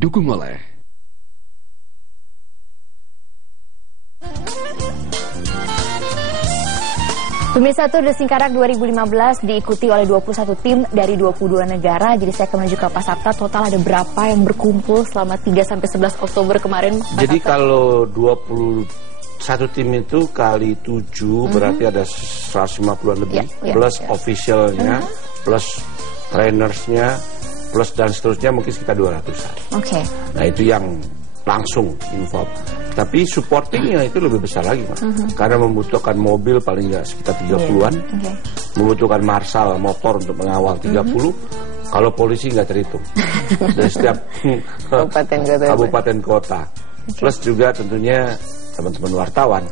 didukung oleh Pemirsa, Tour de Singkarak 2015 diikuti oleh 21 tim dari 22 negara. Jadi saya akan menuju ke Pak Sapta, total ada berapa yang berkumpul selama 3-11 Oktober kemarin, Pak Jadi Sapta? kalau 21 tim itu kali 7 berarti ada 150-an lebih, plus officialnya, plus trainersnya, plus dan seterusnya mungkin sekitar 200-an. Oke. Nah itu yang langsung involve. Tapi supportingnya itu lebih besar lagi, Pak. Karena membutuhkan mobil paling nggak sekitar 30-an, membutuhkan marshal motor untuk mengawal 30. Kalau polisi nggak terhitung dari setiap kabupaten kota. Plus juga tentunya teman-teman wartawan.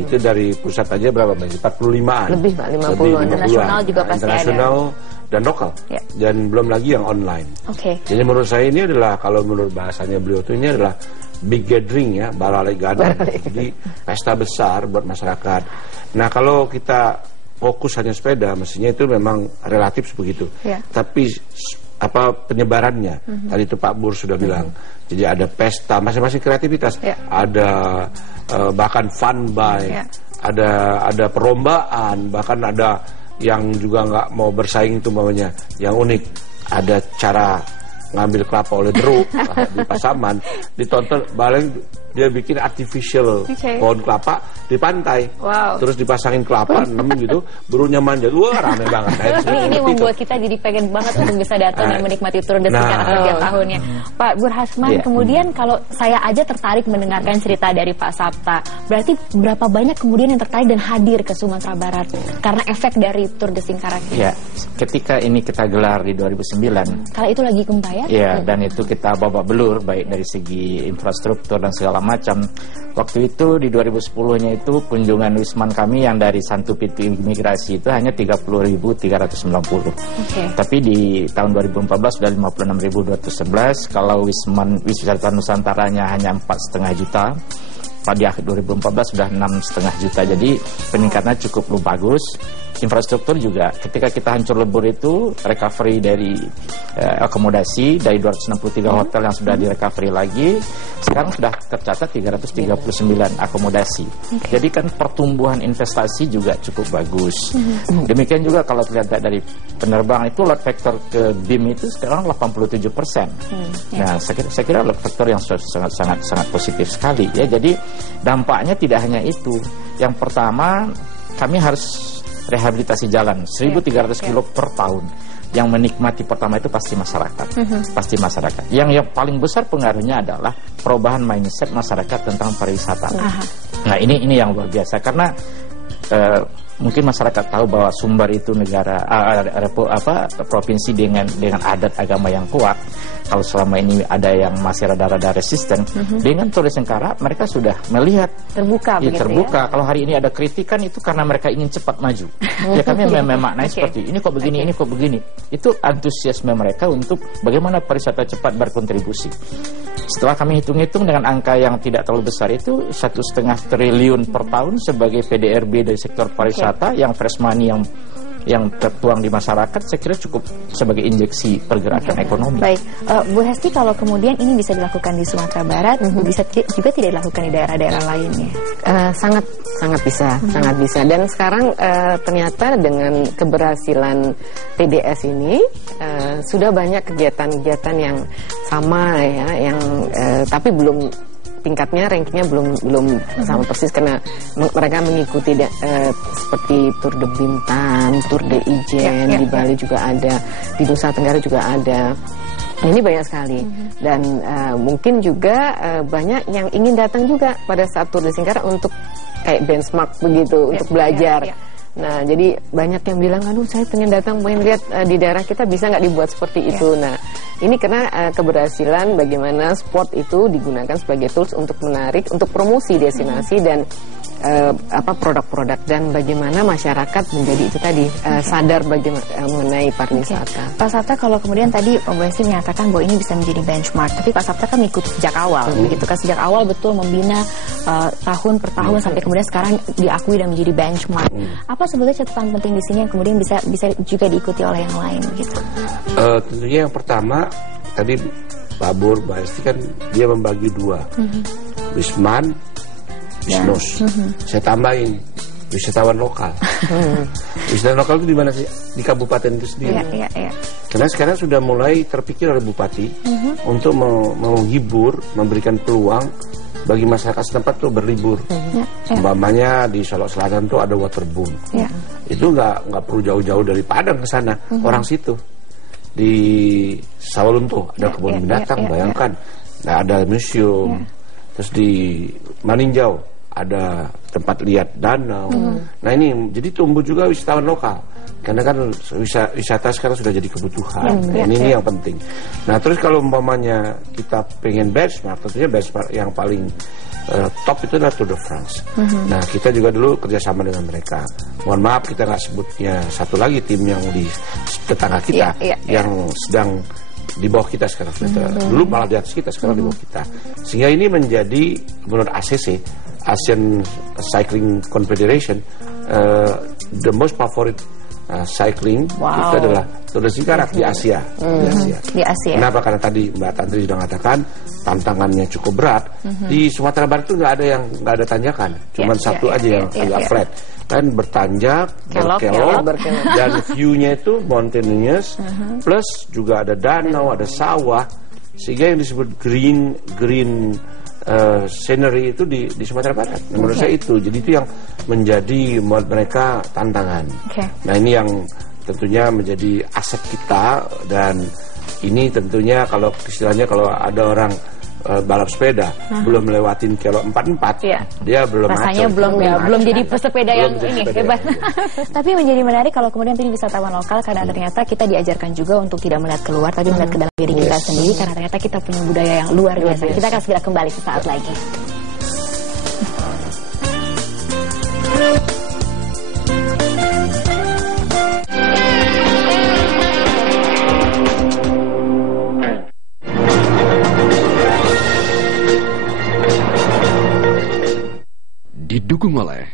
Itu dari pusat aja berapa? 45-an. Lebih, Pak, 50-an. Internasional juga pasti internasional dan lokal. Dan belum lagi yang online. Jadi menurut saya ini adalah, kalau menurut bahasanya beliau itu, ini adalah big gathering ya, balai gadang. Jadi pesta besar buat masyarakat. Nah kalau kita fokus hanya sepeda, mestinya itu memang relatif begitu. Tapi apa penyebarannya, tadi itu Pak Bur sudah bilang. Jadi ada pesta, masing-masing kreativitas. Ada bahkan fun bike, ada perlombaan, bahkan ada yang juga nggak mau bersaing itu namanya, yang unik. Ada cara ngambil kelapa oleh jeruk di Pasaman, ditonton balik dia bikin artificial pohon kelapa di pantai, terus dipasangin kelapa 6 gitu, burungnya manjat, wah rame banget. Ini membuat kita jadi pengen banget untuk bisa datang dan menikmati Tour de Singkarak setiap tahunnya. Pak Burhasman, kemudian kalau saya aja tertarik mendengarkan cerita dari Pak Sapta, berarti berapa banyak kemudian yang tertarik dan hadir ke Sumatera Barat karena efek dari Tour de Singkarak? Ya, ketika ini kita gelar di 2009. Kala itu lagi gempa ya? Iya, dan itu kita babak belur baik dari segi infrastruktur dan segala macam. Waktu itu di 2010-nya itu kunjungan wisman kami yang dari satu pintu imigrasi itu hanya 30.390. Tapi di tahun 2014 sudah 56.211. Kalau wisata Nusantaranya hanya 4,5 juta. Pada akhir 2014 sudah 6,5 juta. Jadi peningkatannya cukup bagus. Infrastruktur juga, ketika kita hancur lebur itu recovery dari akomodasi dari 263 hotel yang sudah direcovery lagi, sekarang sudah tercatat 339 akomodasi. Jadi kan pertumbuhan investasi juga cukup bagus. Demikian juga kalau terlihat dari penerbangan itu load factor ke BIM itu sekarang 87%. Nah, saya kira load factor yang sangat positif sekali ya. Jadi dampaknya tidak hanya itu. Yang pertama, kami harus rehabilitasi jalan 1.300 kilo per tahun. Yang menikmati pertama itu pasti masyarakat. Pasti masyarakat. Yang paling besar pengaruhnya adalah perubahan mindset masyarakat tentang pariwisata. Nah, ini yang luar biasa karena mungkin masyarakat tahu bahwa Sumbar itu negara provinsi dengan adat agama yang kuat. Kalau selama ini ada yang masih rada-rada resisten, dengan Tour de Singkarak mereka sudah melihat terbuka. Ya? Kalau hari ini ada kritikan itu karena mereka ingin cepat maju. Ya kami memaknai seperti ini kok begini, ini kok begini. Itu antusiasme mereka untuk bagaimana pariwisata cepat berkontribusi. Setelah kami hitung-hitung dengan angka yang tidak terlalu besar itu 1,5 triliun per tahun sebagai PDRB dari sektor pariwisata yang fresh money yang tertuang di masyarakat, saya kira cukup sebagai injeksi pergerakan ekonomi. Baik, Bu Hesti, kalau kemudian ini bisa dilakukan di Sumatera Barat, bisa juga tidak dilakukan di daerah-daerah lainnya? Sangat bisa. Dan sekarang ternyata dengan keberhasilan TDS ini sudah banyak kegiatan-kegiatan yang sama ya, yang tapi belum tingkatnya, rankingnya belum sama persis karena mereka mengikuti seperti Tour de Bintan, Tour de Ijen, di Bali juga ada, di Nusa Tenggara juga ada. Ini banyak sekali dan mungkin juga banyak yang ingin datang juga pada saat Tour de Singkarak untuk kayak benchmark begitu, untuk belajar. Nah, jadi banyak yang bilang, aduh saya pengen datang, pengen lihat di daerah kita bisa nggak dibuat seperti itu. Nah, ini karena keberhasilan bagaimana sport itu digunakan sebagai tools untuk menarik, untuk promosi destinasi dan produk-produk, dan bagaimana masyarakat menjadi itu tadi sadar mengenai pariwisata. Pak Sapta, kalau kemudian tadi Pak Hesti menyatakan bahwa ini bisa menjadi benchmark, tapi Pak Sapta kan mengikuti sejak awal, begitu kan, sejak awal betul membina tahun per tahun sampai kemudian sekarang diakui dan menjadi benchmark. Apa sebetulnya catatan penting di sini yang kemudian bisa juga diikuti oleh yang lain, gitu? Tentunya yang pertama tadi Pak Bur, Mbak Esti kan dia membagi dua, Wisman, Wisnus. Saya tambahin wisatawan lokal. Wisatawan lokal itu di mana sih? Di kabupaten itu sendiri. Karena sekarang sudah mulai terpikir oleh Bupati untuk menghibur, memberikan peluang bagi masyarakat setempat tuh berlibur. Umpamanya di Solok Selatan tuh ada waterboom. Itu nggak perlu jauh-jauh dari Padang ke sana, orang situ. Di Sawalunto ada kebun binatang, bayangkan. Nah, ada museum. Terus di Maninjau ada tempat lihat danau. Nah ini jadi tumbuh juga wisatawan lokal. Karena kan wisata sekarang sudah jadi kebutuhan. Ini yang penting. Nah terus kalau umpamanya kita pengen benchmark, tentunya benchmark yang paling top itu adalah Tour de France. Nah kita juga dulu kerjasama dengan mereka. Mohon maaf kita nggak sebutnya satu lagi tim yang di tetangga kita yang sedang di bawah kita sekarang. Dulu malah di atas kita, sekarang di bawah kita. Sehingga ini menjadi menurut ACC, Asian Cycling Confederation, the most favorite cycling itu adalah Tour de Singkarak di Asia. Di Asia. Kenapa? Karena tadi Mbak Tantri sudah mengatakan tantangannya cukup berat. Di Sumatera Barat itu nggak ada tanjakan, cuma satu aja yang agak flat. Kan bertanjak, berkelok, dan view-nya itu mountainous, plus juga ada danau, ada sawah, sehingga yang disebut green scenery itu di Sumatera Barat. Menurut saya itu, jadi itu yang menjadi buat mereka tantangan. Nah ini yang tentunya menjadi aset kita, dan ini tentunya kalau istilahnya kalau ada orang balap sepeda belum melewatin kilo 44, dia belum rasanya belum jadi pesepeda yang ini hebat. Tapi menjadi menarik kalau kemudian tadi wisatawan lokal, karena ternyata kita diajarkan juga untuk tidak melihat keluar tapi melihat ke dalam diri kita sendiri, karena ternyata kita punya budaya yang luar biasa. Kita akan segera kembali sesaat lagi. Didukung oleh